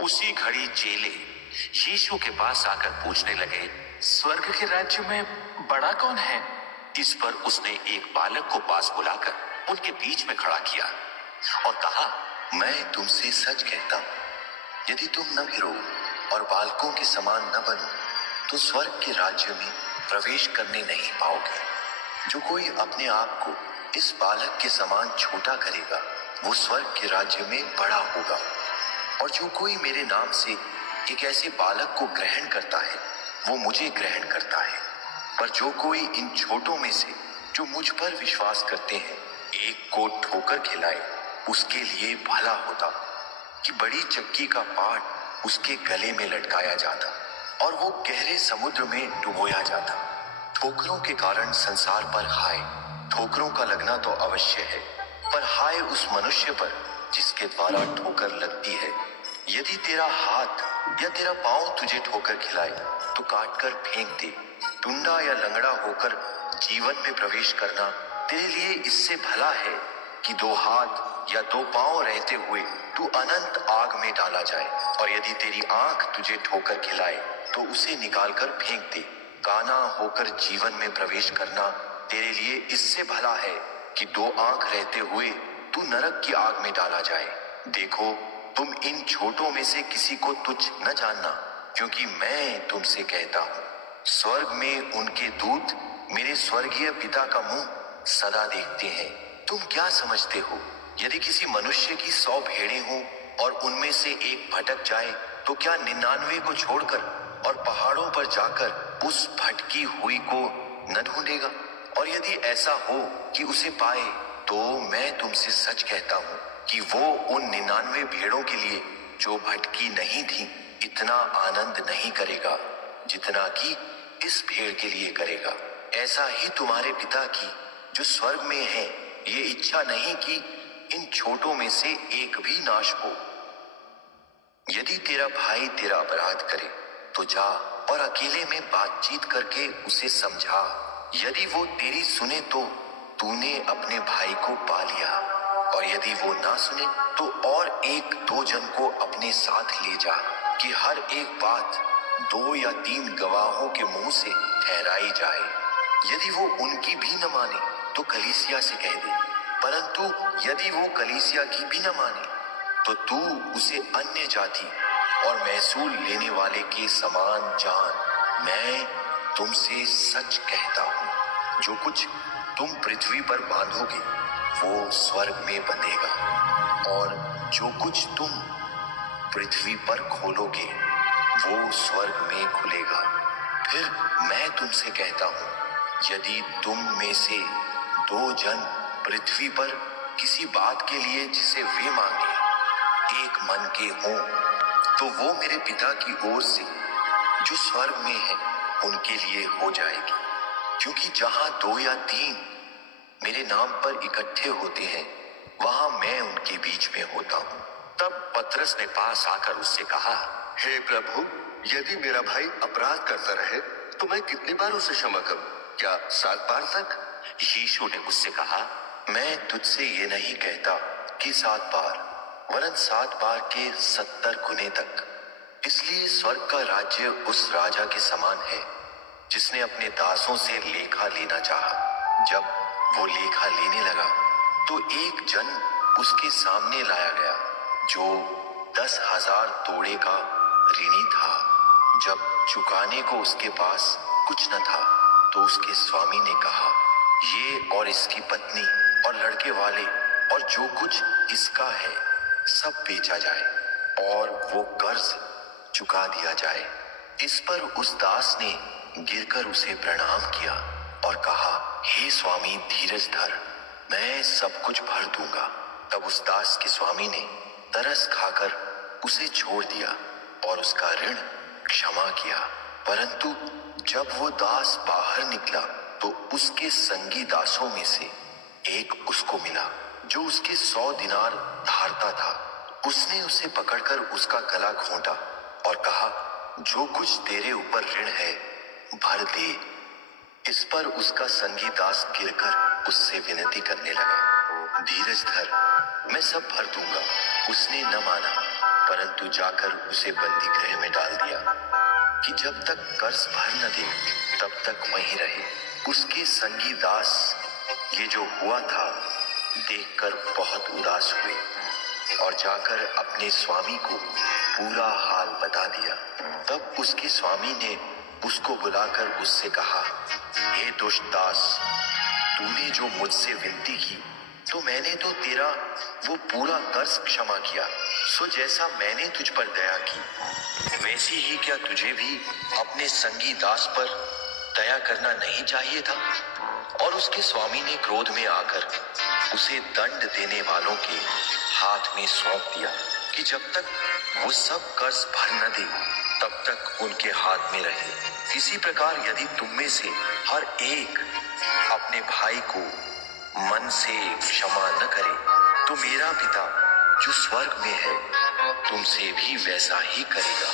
उसी घड़ी चेले यीशु के पास आकर पूछने लगे, स्वर्ग के राज्य में बड़ा कौन है? इस पर उसने एक बालक को पास बुलाकर उनके बीच में खड़ा किया और कहा, मैं तुमसे सच कहता हूं, यदि तुम न गिरो और बालकों के समान न बनो तो स्वर्ग के राज्य में प्रवेश करने नहीं पाओगे। जो कोई अपने आप को इस बालक के समान छोटा करेगा वो स्वर्ग के राज्य में बड़ा होगा, और जो कोई मेरे नाम से एक ऐसे बालक को ग्रहण करता है वो मुझे ग्रहण करता है। पर जो कोई इन छोटों में से जो मुझ पर विश्वास करते हैं एक को ठोकर खिलाए उसके लिए भला होता कि बड़ी चक्की का पाट उसके गले में लटकाया जाता और वो गहरे समुद्र में डुबोया जाता। ठोकरों के कारण संसार पर हाय, ठोकरों का लगना तो अवश्य है, पर हाय उस मनुष्य पर जिसके द्वारा ठोकर लगती है। यदि तेरा हाथ या तेरा पांव तुझे ठोकर खिलाए तो काट कर फेंक दे। टुंडा या लंगड़ा होकर जीवन में प्रवेश करना तेरे लिए इससे भला है कि दो हाथ या दो पांव रहते हुए तू अनंत आग में डाला जाए। और यदि तेरी आंख तुझे ठोकर खिलाए तो उसे निकालकर फेंक दे। काना होकर जीवन में प्रवेश करना तेरे लिए इससे भला है कि दो आंख रहते हुए तू नरक की आग में डाला जाए। देखो, तुम इन छोटों में से किसी को तुच्छ न जानना, क्योंकि मैं तुमसे कहता हूं स्वर्ग में उनके दूत मेरे स्वर्गीय पिता का मुंह सदा देखते हैं। तुम क्या समझते हो, यदि किसी मनुष्य की 100 भेड़ें हों और उनमें से एक भटक जाए तो क्या 99 को छोड़कर और पहाड़ों पर जाकर उस भटकी हुई को न ढूंढेगा? और यदि ऐसा हो कि उसे पाए तो मैं तुमसे सच कहता हूं कि वो उन 99 भेड़ों के लिए जो भटकी नहीं थी इतना आनंद नहीं करेगा जितना कि इस भेड़ के लिए करेगा। ऐसा ही तुम्हारे पिता की जो स्वर्ग में है ये इच्छा नहीं कि इन छोटों में से एक भी नाश हो। यदि तेरा भाई तेरा अपराध करे तो जा और अकेले में बातचीत करके उसे समझा। यदि वो तेरी सुने तो तूने अपने भाई को पा लिया, और यदि वो ना सुने तो और 1-2 जन को अपने साथ ले जा कि हर एक बात 2 या 3 गवाहों के मुंह से ठहराई जाए। यदि वो उनकी भी न माने तो कलीसिया से कह दे, परंतु यदि वो कलीसिया की भी न माने तो तू उसे अन्य जाति और महसूल लेने वाले के समान जान। मैं तुमसे सच कहता हूं, जो कुछ तुम पृथ्वी पर बांधोगे वो स्वर्ग में बंधेगा, और जो कुछ तुम पृथ्वी पर खोलोगे वो स्वर्ग में खुलेगा। फिर मैं तुमसे कहता हूं, यदि तुम में से 2 जन पृथ्वी पर किसी बात के लिए जिसे वे मांगे एक मन के हों तो वो मेरे पिता की ओर से जो स्वर्ग में है उनके लिए हो जाएगी। क्योंकि जहां 2 या 3 मेरे नाम पर इकट्ठे होते हैं वहां मैं उनके बीच में होता हूं। तब पतरस ने पास आकर उससे कहा, हे प्रभु, यदि मेरा भाई अपराध करता रहे तो मैं कितनी बार उसे क्षमा करूं? क्या 7 बार तक? यीशु ने उससे कहा, मैं तुझसे ये नहीं कहता कि 7 बार, वरन 7 बार के 70 गुने तक। इसलिए स्वर्ग का राज्य उस राजा के समान है जिसने अपने दासों से लेखा लेना चाहा। जब वो लेखा लेने लगा तो एक जन उसके सामने लाया गया जो 10,000 तोड़े का ऋणी था। जब चुकाने को उसके पास कुछ न था तो उसके स्वामी ने कहा, ये और इसकी पत्नी और लड़के वाले और जो कुछ इसका है सब बेचा जाए और वो कर्ज चुका दिया जाए। इस पर उस दास ने गिरकर उसे प्रणाम किया और कहा, हे स्वामी, धीरज धर, मैं सब कुछ भर दूंगा। तब उस दास के स्वामी ने तरस खाकर उसे छोड़ दिया और उसका ऋण क्षमा किया। परंतु जब वो दास बाहर निकला तो उसके संगी दासों में से एक उसको मिला जो उसके 100 दिनार धारता था। उसने उसे पकड़कर उसका गला घोंटा और कहा, जो कुछ तेरे ऊपर ऋण है भर दे। इस पर उसका संगी दास गिरकर उससे विनती करने लगा, धीरज धर, मैं सब भर दूंगा। उसने न माना, परंतु जाकर उसे बंदी गृह में डाल दिया कि जब तक कर्ज भर न दे तब तक वहीं रहे। उसके संगी दास ये जो हुआ था देखकर बहुत उदास हुए और जाकर अपने स्वामी को पूरा हाल बता दिया। तब उसके स्वामी ने उसको बुलाकर उससे कहा, हे दुष्ट दास, तूने जो मुझसे विनती की तो मैंने तो तेरा वो पूरा कर्ज क्षमा किया। सो जैसा मैंने तुझ पर दया की वैसी ही क्या तुझे भी अपने संगी दास पर दया करना नहीं चाहिए था? और उसके स्वामी ने क्रोध में आकर उसे दंड देने वालों के हाथ में सौंप दिया कि जब तक वो सब कर्ज भर न दे तब तक उनके हाथ में रहे। इसी प्रकार यदि तुम में से हर एक अपने भाई को मन से क्षमा न करे तो मेरा पिता जो स्वर्ग में है तुमसे भी वैसा ही करेगा।